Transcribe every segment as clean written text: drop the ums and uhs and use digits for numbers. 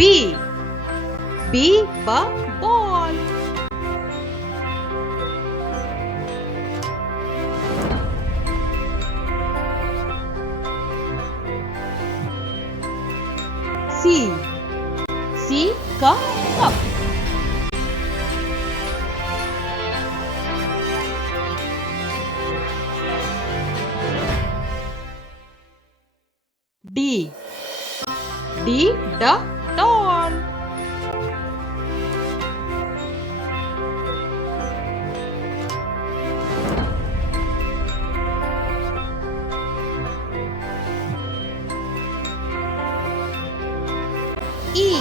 B. B for ball. C. C for cup. D. D the doll. E.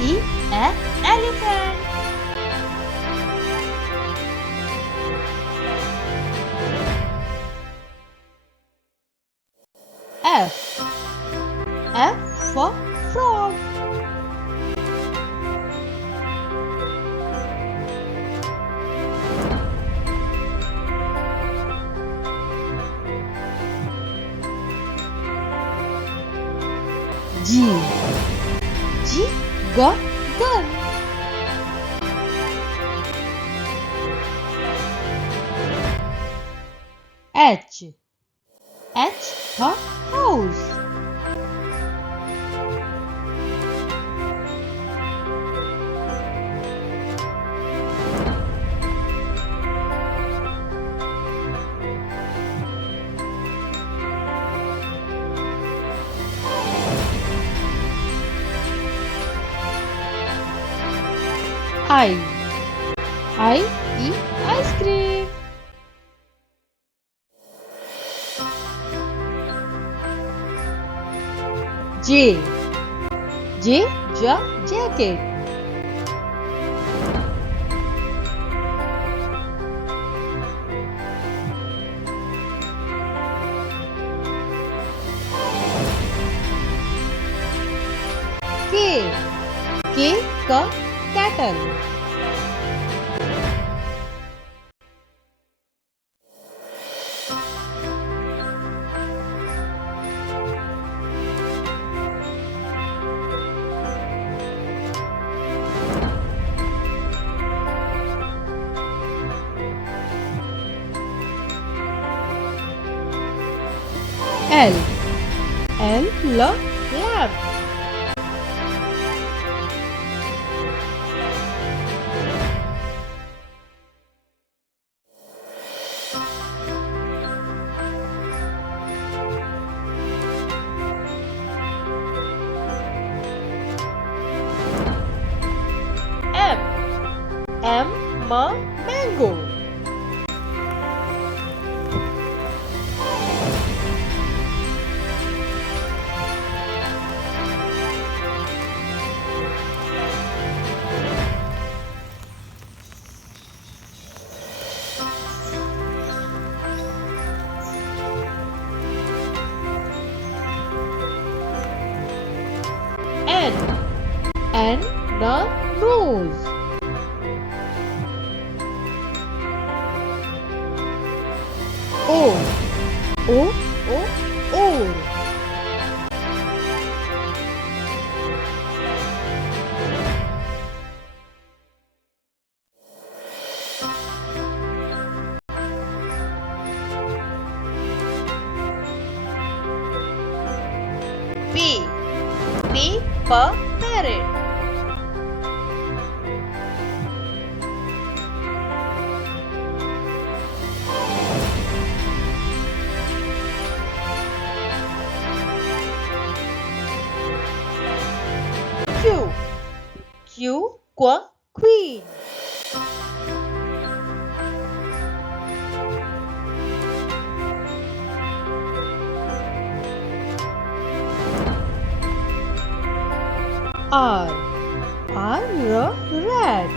E a elephant. F. F for frog. G. G got gun. H. H for house. I. I eat ice cream. J. J jacket. K. K kettle. L. L lamp. M. M mango. N. N the nose. O. O. O. P. P for parrot. Q. Q của queen. R. R rat.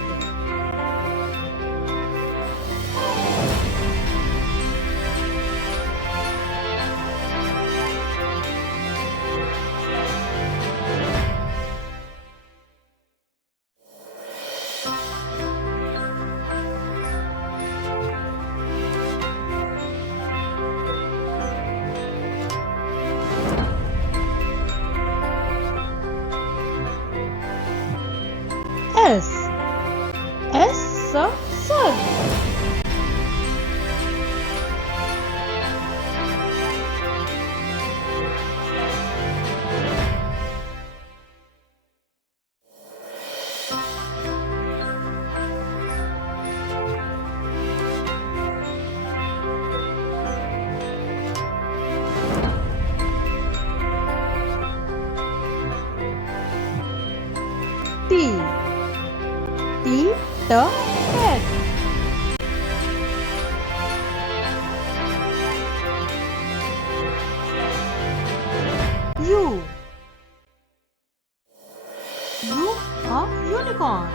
S. S for sun. T. T the pen. U. U a unicorn.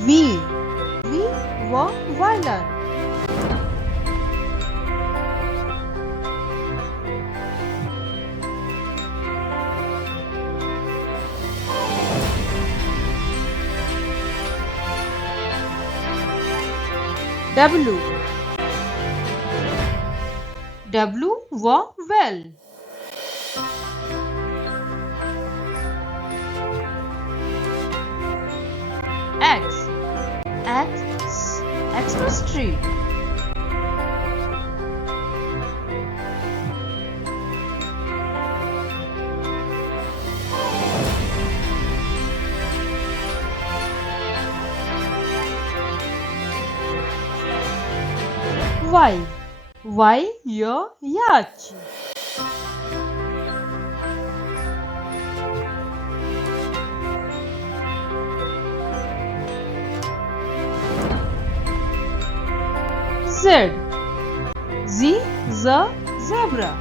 V. V for violin. W. W for well. X. X. Xmas tree. Y. Y your yacht. Z. Z the zebra.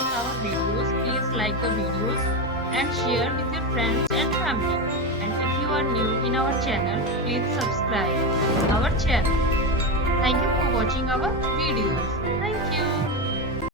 Our videos, please like the videos and share with your friends and family. And if you are new in our channel, please subscribe our channel. Thank you for watching our videos. Thank you.